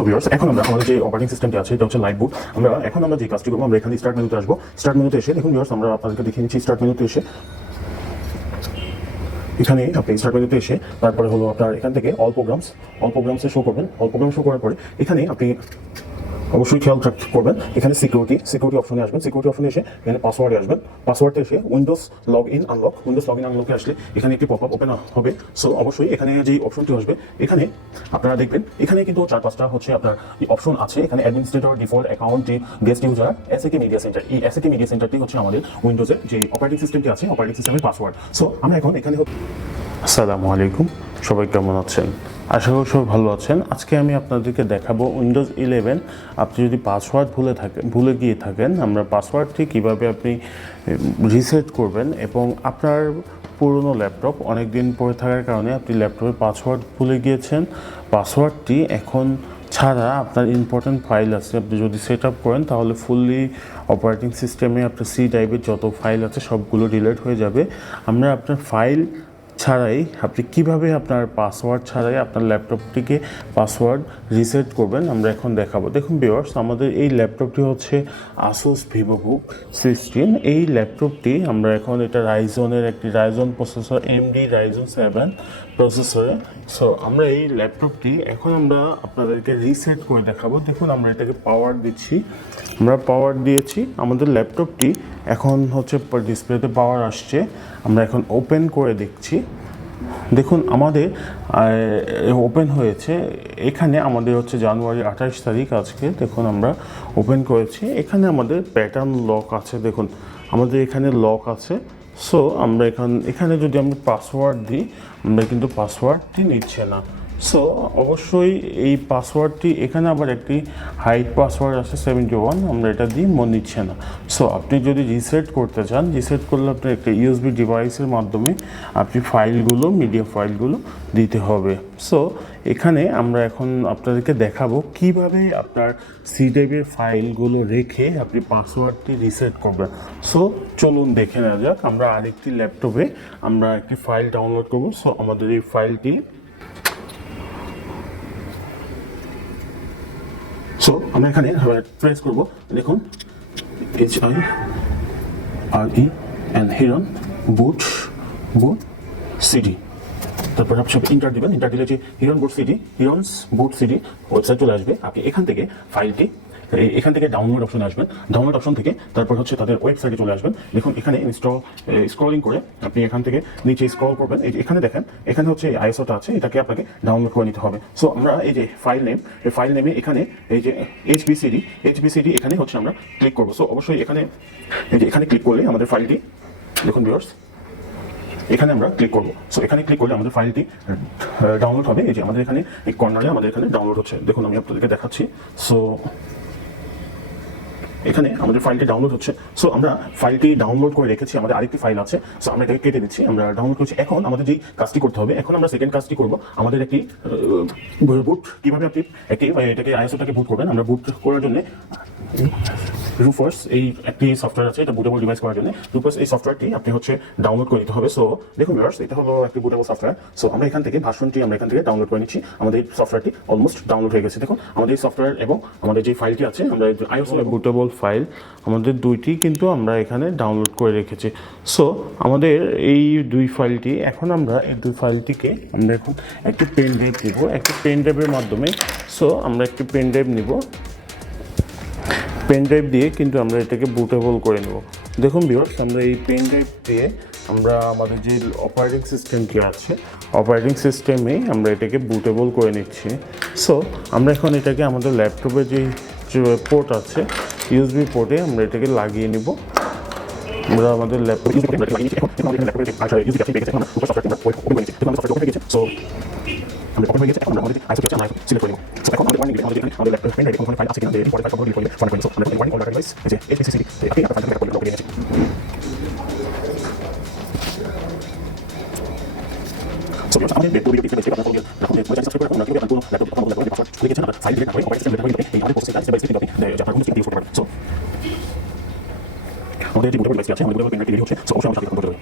So viewers, এখন আমরা আমাদের যে অপারেটিং সিস্টেমটি আছে এটা হচ্ছে লাইভ বুট। এখন আমরা যে কাজটি করবো, আমরা এখানে স্টার্ট মেনুতে আসবো। স্টার্ট মেনুতে এসে দেখুন ভিউয়ার্স, আমরা আপনাদেরকে দেখিয়ে নিচ্ছি। স্টার্ট মেনুতে এসে এখানে আপনি স্টার্ট মেনুতে এসে তারপরে হলো আপনার এখান থেকে অল প্রোগ্রামসে শো করবেন। অল প্রোগ্রাম শো করার পরে এখানে আপনি অবশ্যই খেয়াল করবেন, এখানে সিকিউরিটি অপশনে আসবেন। সিকিউরিটি অপশনে এসে এখানে পাসওয়ার্ডে আসবেন। পাসওয়ার্ডে এসে উইন্ডোজ লগ ইন আনলকে আসলে এখানে একটি পপআপ ওপেন হবে। সো অবশ্যই এখানে যে অপশনটি আসবে, এখানে আপনারা দেখবেন এখানে কিন্তু 4-5টা হচ্ছে আপনার অপশন আছে। এখানে administrator, default, account, guest user, SAT media centre. এই এসএটি মিডিয়া সেন্টারটি হচ্ছে আমাদের উইন্ডোজের যে অপারেটিং সিস্টেমটি আছে, অপারেটিং সিস্টেমের পাসওয়ার্ড। সো আমরা এখন এখানে আসসালামু আলাইকুম, সবাই কেমন আছেন? আশা করি সবাই ভালো আছেন। আজকে আমি আপনাদেরকে দেখাবো উইন্ডোজ 11 আপনি যদি পাসওয়ার্ড ভুলে গিয়ে থাকেন, আমরা পাসওয়ার্ডটি কীভাবে আপনি রিসেট করবেন এবং আপনার পুরনো ল্যাপটপ অনেক দিন পরে থাকার কারণে আপনি ল্যাপটপের পাসওয়ার্ড ভুলে গিয়েছেন। পাসওয়ার্ডটি এখন ছাড়া আপনার ইম্পর্ট্যান্ট ফাইল আছে, আপনি যদি সেট আপ করেন তাহলে ফুললি অপারেটিং সিস্টেমে আপনার সি ড্রাইভের যত ফাইল আছে সবগুলো ডিলিট হয়ে যাবে। আমরা আপনার ফাইল ছাড়াই আপনি কিভাবে আপনার পাসওয়ার্ড ছাড়াই আপনার ল্যাপটপটিকে পাসওয়ার্ড রিসেট করবেন আমরা এখন দেখাবো। দেখুন ভিউয়ার্স, আমাদের এই ল্যাপটপটি হচ্ছে আসুস ভিভোবুক 16। এই ল্যাপটপটি আমরা এখন এটা রাইজন প্রসেসর, এমডি রাইজন 7 প্রসেসরে। সো আমরা এই ল্যাপটপটি এখন আমরা আপনাদেরকে রিসেট করে দেখাবো। দেখুন আমরা এটাকে পাওয়ার দিচ্ছি, আমরা পাওয়ার দিয়েছি। আমাদের ল্যাপটপটি এখন হচ্ছে ডিসপ্লেতে পাওয়ার আসছে। আমরা এখন ওপেন করে দেখছি। দেখুন আমাদের ওপেন হয়েছে। এখানে আমাদের হচ্ছে জানুয়ারি 28 তারিখ আজকে। দেখুন আমরা ওপেন করেছি, এখানে আমাদের প্যাটার্ন লক আছে। দেখুন আমাদের এখানে লক আছে। সো আমরা এখানে যদি আমরা পাসওয়ার্ড দিই, আমরা কিন্তু পাসওয়ার্ডটি নিচ্ছে না। সো অবশ্যই এই পাসওয়ার্ডটি, এখানে আবার একটি হাইড পাসওয়ার্ড আছে 71, আমরা এটা দিই, মনে নিচ্ছে না। সো আপনি যদি রিসেট করতে চান, রিসেট করলে আপনার একটা ইউএসবি ডিভাইসের মাধ্যমে আপনি মিডিয়া ফাইলগুলো দিতে হবে। সো এখানে আমরা এখন আপনাদেরকে দেখাবো কিভাবে আপনার সি ড্রাইভের ফাইলগুলো রেখে আপনি পাসওয়ার্ডটি রিসেট করবেন। সো চলুন দেখে নেওয়া যাক। আমরা আরেকটি ল্যাপটপে আমরা একটি ফাইল ডাউনলোড করব। সো আমাদের এই ফাইলটি, সো আমরা এখানে প্রেস করব। দেখুন HIREN হিরন বুট সিডি, তারপর আপনি সব ইন্টার দিবেন। ইন্টার দিলে যে হিরনস বুট সিডি ওয়েবসাইট চলে আসবে। আপনি এখান থেকে ফাইলটি এখান থেকে ডাউনলোড অপশনে আসবেন। ডাউনলোড অপশন থেকে তারপর হচ্ছে তাদের ওয়েবসাইটে চলে আসবেন। দেখুন এখানে স্ক্রলিং করে আপনি এখান থেকে নিচে স্ক্রল করবেন। এখানে দেখেন, এখানে হচ্ছে আইএসওটা আছে, এটাকে আপনাকে ডাউনলোড করে নিতে হবে। সো আমরা এই যে ফাইল নেমে এখানে এই যে এইচবিসিডি এখানে হচ্ছে আমরা ক্লিক করবো। সো অবশ্যই এখানে ক্লিক করলে আমাদের ফাইলটি, দেখুন ভিউয়ার্স, এখানে আমরা ক্লিক করবো। সো এখানে ক্লিক করলে আমাদের ফাইলটি ডাউনলোড হবে। এই যে আমাদের এখানে এই কর্নারে আমাদের এখানে ডাউনলোড হচ্ছে। দেখুন আমি আপনাদেরকে দেখাচ্ছি। সো এখানে আমাদের ফাইলটি ডাউনলোড হচ্ছে। সো আমরা ফাইলটি ডাউনলোড করে রেখেছি, আমাদের আরেকটি ফাইল আছে। সো আমরা এটাকে কেটে দিচ্ছি, আমরা ডাউনলোড করছি। এখন আমাদের যেই কাজটি করতে হবে, এখন আমরা সেকেন্ড কাজটি করবো। আমাদের একটি বুট, কিভাবে আপনি এটাকে আইএসওটাকে বুট করবেন। আমরা বুট করার জন্য রুফার্স এই একটি সফটওয়্যার আছে, এটা বুটেবল ডিভাইস করার জন্য। রুফার্স এই সফটওয়্যারটি আপনি হচ্ছে ডাউনলোড করে নিতে হবে। সো দেখুন ভিউয়ার্স, এটা হলো একটি বুটেবল সফটওয়্যার। সো আমরা এখান থেকে ভার্সনটি আমরা এখান থেকে ডাউনলোড করে নিচ্ছি। আমাদের এই সফটওয়্যারটি অলমোস্ট ডাউনলোড হয়ে গেছে। দেখুন আমাদের এই সফটওয়্যার এবং আমাদের যে ফাইলটি আছে, আমরা আইএসও বুটেবল ফাইল আমাদের দুইটি কিন্তু আমরা এখানে ডাউনলোড করে রেখেছি। সো আমাদের এই দুই ফাইলটি, এখন আমরা এই দুই ফাইলটিকে আমরা এখন একটি পেন ড্রাইভ নিব, একটি পেন ড্রাইভের মাধ্যমে। সো আমরা একটি পেন ড্রাইভ নিব, পেন ড্রাইভ দিয়ে কিন্তু আমরা এটাকে বুটেবল করে নেব। দেখুন ভিউয়ার্স, আমরা এই পেন ড্রাইভ দিয়ে আমরা আমাদের যে অপারেটিং সিস্টেমটি আছে, অপারেটিং সিস্টেমে আমরা এটাকে বুটেবল করে নিচ্ছি। সো আমরা এখন এটাকে আমাদের ল্যাপটপের যে পোর্ট আছে, ইউএসবি পোর্টে আমরা এটাকে লাগিয়ে নিব। আমরা আমাদের ল্যাপটপ আমরা ওপেন হয়ে গেছে। এখন আমাদের আইসো আছে, আমরা সিলেক্ট করে নেব। সো এখন আমাদের ওয়ার্নিং আমাদের এখানে আমাদের ল্যাপটপ পেন ড্রাইভ কোনো ফাইল আছে কিনা, এই 45 ডিলিট করে ফাইল করে নিব। সো আমরা ওয়ার্নিং অল ডাটা ডিভাইস এই যে HPCD আপনি আপনার ফাইলটা করে নিয়েছি। সো আমাদের বেড ভিডিও দেখতে আপনারা আপনাদের চ্যানেল সাবস্ক্রাইব করে রাখুন। আপনারা পুরো ল্যাপটপ আপনাদের পাসওয়ার্ড লিখেছেন, আপনারা ফাইল ডিলিট করে অপারেটিং সিস্টেম ডিলিট করে এই আমাদের প্রসেসটা স্টেপ বাই স্টেপ আপনি আপনারা কোনো কিছু ইউজ করতে পারেন। সো আমাদের যে বুটেবল ডিভাইস আছে, আমাদের বুটেবল পেন ড্রাইভ হচ্ছে। সো অবশ্যই আমরা সাথে করতে হবে।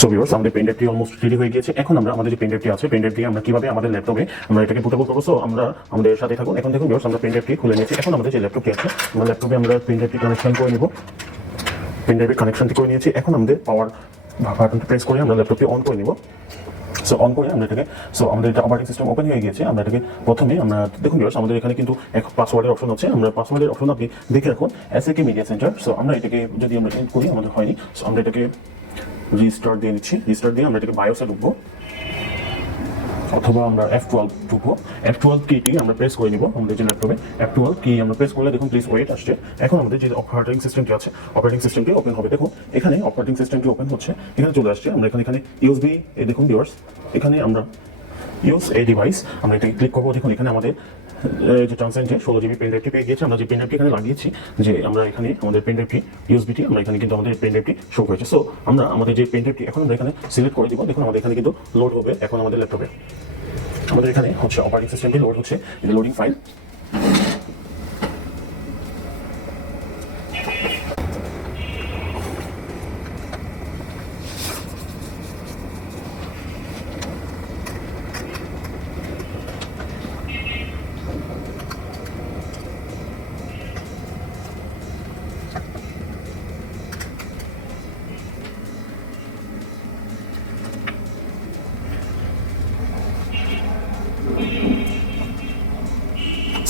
সো ভিউয়ার্স, আমাদের পেন ড্রাইভটি অলমোস্ট রেডি হয়ে গিয়েছে। এখন আমরা আমাদের যে পেন ড্রাইভটি আছে, পেন ড্রাইভ দিয়ে আমরা কিভাবে আমাদের ল্যাপটপে আমরা এটাকে বুটেবল করবো। সো আমরা আমাদের সাথে থাকুন। এখন দেখুন ভিউয়ার্স, আমরা পেন ড্রাইভটি খুলে নিয়েছি। এখন আমাদের যে ল্যাপটপটি আছে, আমরা ল্যাপটপে আমরা পেন ড্রাইভটি কানেকশন করে নেব। পেন ড্রাইভের কানেকশনটি করে নিয়েছি। এখন আমাদের পাওয়ার বাটনটি প্রেস করে আমরা ল্যাপটপটি অন করে নেব। সো অন করে আমরা এটাকে, সো আমাদের এটা অপারেটিং সিস্টেম ওপেন হয়ে গিয়েছে। আমরা এটাকে প্রথমে আমরা দেখুন ভিউয়ার্স, আমাদের এখানে কিন্তু এক পাসওয়ার্ডের অপশন আছে। আমরা পাসওয়ার্ডের অপশন আপনি দেখে রাখুন, SAK মিডিয়া সেন্টার। সো আমরা এটাকে যদি আমরা চেঞ্জ করি, আমাদের হয়নি। সো আমরা এটাকে রিস্টার্ট দিয়ে নিচ্ছি। রিস্টার্ট দিয়ে আমরা এটাকে বায়োসে ঢুকবো, অথবা আমরা F12 ঢুকবো। F12 কিটি আমরা প্রেস করে নিব আমাদের যে ল্যাপটপে। F12 কি আমরা প্রেস করলে দেখুন প্লিজ ওয়েট আসছে। এখন আমাদের যে অপারেটিং সিস্টেমটি আছে, অপারেটিং সিস্টেমটি ওপেন হবে। দেখুন এখানে অপারেটিং সিস্টেমটি ওপেন হচ্ছে, এখানে চলে আসছে। আমরা এখানে USB এই দেখুন ভিউয়ার্স, এখানে আমরা ইউজ এ ডিভাইস, আমরা এটাকে ক্লিক করবো। দেখুন এখানে আমাদের যে ট্রান্সেন্ট যে 16 GB পেন ড্রাইভটি পেয়ে গিয়েছে। আমরা যে পেন ড্রাইভটি এখানে লাগিয়েছি, যে আমরা এখানে আমাদের পেন ড্রাইভটি ইউএসবিটি, আমরা এখানে কিন্তু আমাদের পেন ড্রাইভটি শো করেছে। সো আমরা আমাদের যে পেন ড্রাইভটি এখন আমরা এখানে সিলেক্ট করে দিব। দেখুন আমাদের এখানে কিন্তু লোড হবে এখন আমাদের ল্যাপটপে। আমাদের এখানে হচ্ছে অপারেটিং সিস্টেমটি লোড হচ্ছে, এটা লোডিং ফাইল।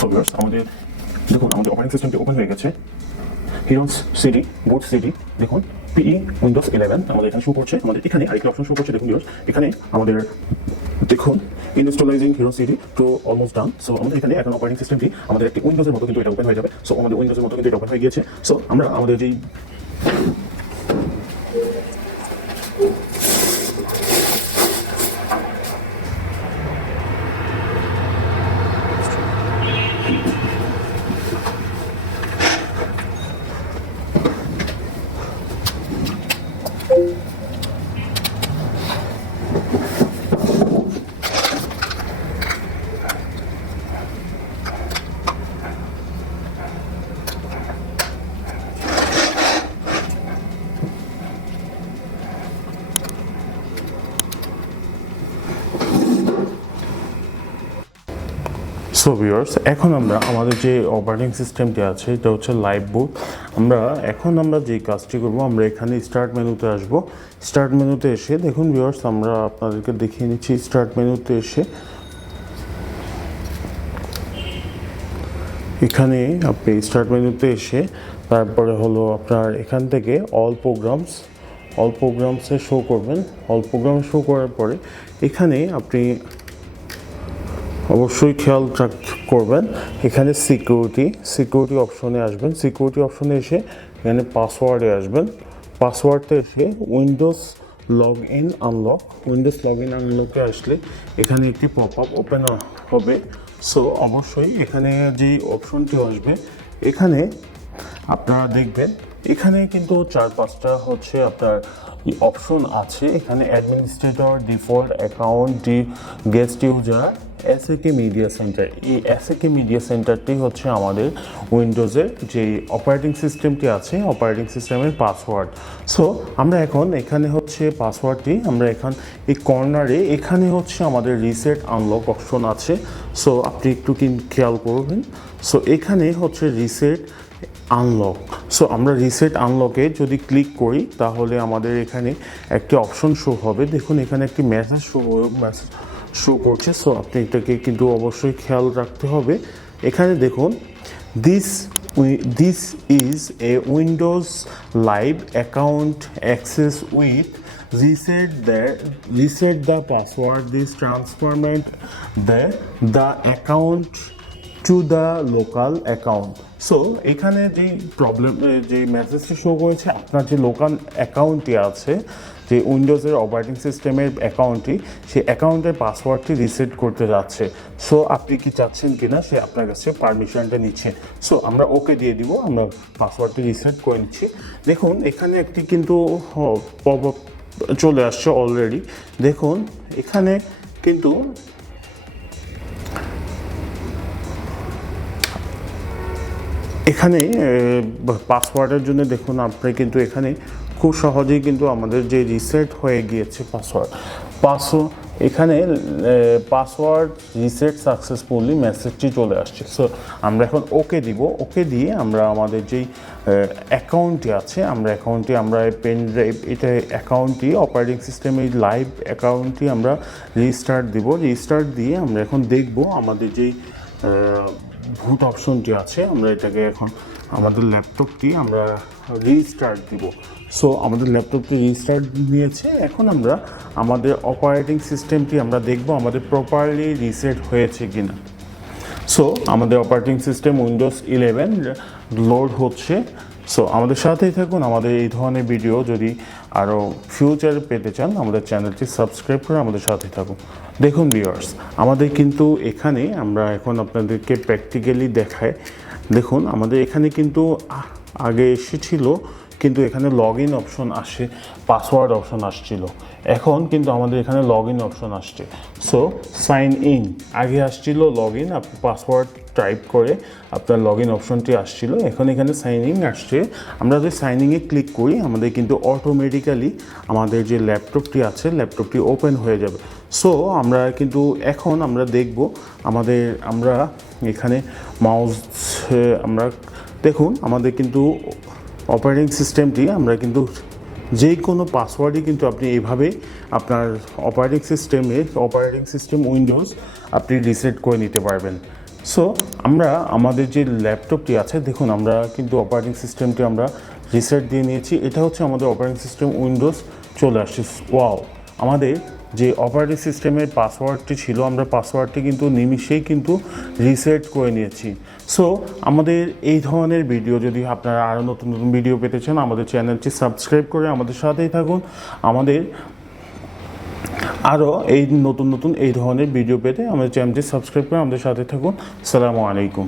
সো ভিউয়ার্স, আমাদের দেখুন আমাদের অপারেটিং সিস্টেমটি ওপেন হয়ে গেছে। হিরোস সিডি, বুট সিডি, দেখুন PE উইন্ডোজ 11 আমাদের এখানে শো করছে। আমাদের এখানে আরেকটা অপশন শো করছে, দেখুন ভিউয়ার্স, এখানে আমাদের দেখুন ইনস্টলাইজিং হিরো সিডি তো অলমোস্ট ডান। সো আমাদের এখানে এখন অপারেটিং সিস্টেমটি আমাদের একটি উইন্ডোজের মতো কিন্তু এটা ওপেন হয়ে যাবে। সো আমাদের উইন্ডোজের মতো কিন্তু এটা ওপেন হয়ে গিয়েছে। সো আমরা আমাদের যেই সো ভিউয়ার্স, এখন আমরা আমাদের যে অপারেটিং সিস্টেমটি আছে এটা হচ্ছে লাইভ বুট। আমরা যে কাজটি করব, আমরা এখানে স্টার্ট মেনুতে আসব। স্টার্ট মেনুতে এসে দেখুন ভিউয়ার্স, আমরা আপনাদেরকে দেখিয়ে নিচ্ছি। স্টার্ট মেনুতে এসে এখানে আপনি স্টার্ট মেনুতে এসে তারপরে হলো আপনার এখান থেকে অল প্রোগ্রামসে শো করবেন। অল প্রোগ্রাম শো করার পরে এখানে আপনি অবশ্যই খেয়াল করবেন, এখানে সিকিউরিটি অপশনে আসবেন। সিকিউরিটি অপশনে এসে এখানে পাসওয়ার্ডে আসবেন। পাসওয়ার্ডে এসে উইন্ডোজ লগ ইন আনলকে আসলে এখানে একটি পপ আপ ওপেন হবে। সো অবশ্যই এখানে যে অপশনটি আসবে, এখানে আপনারা দেখবেন এখানে কিন্তু 4-5টা হচ্ছে আপনার অপশন আছে। এখানে administrator, default account, guest user, SAK media centre. এই SAK মিডিয়া সেন্টারটি হচ্ছে আমাদের উইন্ডোজের যে অপারেটিং সিস্টেমটি আছে, অপারেটিং সিস্টেমের পাসওয়ার্ড। সো আমরা এখন এখানে হচ্ছে পাসওয়ার্ডটি আমরা এই কর্নারে এখানে হচ্ছে আমাদের রিসেট আনলক অপশন আছে। সো আপনি একটু খেয়াল করবেন। সো এখানে হচ্ছে রিসেট আনলক। সো আমরা রিসেট আনলকে যদি ক্লিক করি তাহলে আমাদের এখানে একটি অপশন শো হবে। দেখুন এখানে একটি মেসেজ শো করছে। সো আপনি এটাকে কিন্তু অবশ্যই খেয়াল রাখতে হবে। এখানে দেখুন this is a Windows live account access with reset the password, this transformat the account to the local account. So এখানে যে মেসেজটি শো করেছে, আপনার যে লোকাল অ্যাকাউন্টটি আছে, যে উইন্ডোজের অপারেটিং সিস্টেমের অ্যাকাউন্টটি, সেই অ্যাকাউন্টের পাসওয়ার্ডটি রিসেট করতে যাচ্ছে। সো আপনি কি চাচ্ছেন কিনা সে আপনার কাছে পারমিশনটা নিচ্ছেন। সো আমরা ওকে দিয়ে দিব, আমরা পাসওয়ার্ডটি রিসেট করে নিচ্ছি। দেখুন এখানে একটি কিন্তু পপ আপ চলে আসছে অলরেডি। দেখুন এখানে কিন্তু পাসওয়ার্ডের জন্য দেখুন আপনি কিন্তু এখানে খুব সহজেই কিন্তু আমাদের যে রিসেট হয়ে গিয়েছে পাসওয়ার্ড এখানে পাসওয়ার্ড রিসেট সাকসেসফুলি মেসেজটি চলে আসছে। সো আমরা এখন ওকে দিব, ওকে দিয়ে আমরা আমাদের যেই অ্যাকাউন্টটি আছে আমরা পেন ড্রাইভ এটা অ্যাকাউন্টটি অপারেটিং সিস্টেমের লাইভ অ্যাকাউন্টটি আমরা রিস্টার্ট দিয়ে আমরা এখন দেখব আমাদের যেই বুট অপশনটি আছে আমরা এটাকে এখন আমাদের ল্যাপটপটি আমরা রিস্টার্ট দিব। সো আমাদের ল্যাপটপটি রিস্টার্ট নিয়েছে, এখন আমরা আমাদের অপারেটিং সিস্টেমটি আমরা দেখব আমাদের প্রপারলি রিসেট হয়েছে কিনা। সো আমাদের অপারেটিং সিস্টেম উইন্ডোজ 11 লোড হচ্ছে। সো আমাদের সাথেই থাকুন। আমাদের এই ধরনের ভিডিও যদি আরও ফিউচারে পেতে চান আমাদের চ্যানেলটি সাবস্ক্রাইব করে আমাদের সাথেই থাকুন। দেখুন ভিউয়ার্স, আমাদের কিন্তু এখানে আমরা এখন আপনাদেরকে প্র্যাকটিক্যালি দেখাই। দেখুন আমাদের এখানে কিন্তু আগে এসেছিল কিন্তু এখানে লগ ইন অপশন আসে, পাসওয়ার্ড অপশন আসছিল, এখন কিন্তু আমাদের এখানে লগ ইন অপশন আসছে। সো সাইন ইন আগে আসছিল লগ ইন, আপনি পাসওয়ার্ড টাইপ করে আপনার লগ ইন অপশনটি আসছিল, এখন এখানে সাইন ইন আসছে। আমরা যদি সাইন ইনে ক্লিক করি আমাদের কিন্তু অটোমেটিক্যালি আমাদের যে ল্যাপটপটি আছে ল্যাপটপটি ওপেন হয়ে যাবে। সো আমরা কিন্তু এখন আমরা দেখব আমরা এখানে মাউস আমরা দেখুন আমাদের কিন্তু অপারেটিং সিস্টেমটি আমরা কিন্তু যে কোনো পাসওয়ার্ডই কিন্তু আপনি এইভাবে আপনার অপারেটিং সিস্টেম উইন্ডোজ আপনি রিসেট করে নিতে পারবেন। সো আমরা আমাদের যে ল্যাপটপটি আছে দেখুন আমরা কিন্তু অপারেটিং সিস্টেমটি আমরা রিসেট দিয়ে নিয়েছি, এটা হচ্ছে আমাদের অপারেটিং সিস্টেম উইন্ডোজ চলে আসছে। ওয়াও, আমাদের যে অপারেটিং সিস্টেমের পাসওয়ার্ডটি ছিল আমরা পাসওয়ার্ডটি কিন্তু নিমিষেই কিন্তু রিসেট করে নিয়েছি। সো আমাদের এই ধরনের ভিডিও যদি আপনারা আরও নতুন নতুন ভিডিও পেতে চান আমাদের চ্যানেলটি সাবস্ক্রাইব করে আমাদের সাথেই থাকুন। আমাদের আরও এই নতুন এই ধরনের ভিডিও পেতে আমাদের চ্যানেলটি সাবস্ক্রাইব করে আমাদের সাথে থাকুন। আসসালামু আলাইকুম।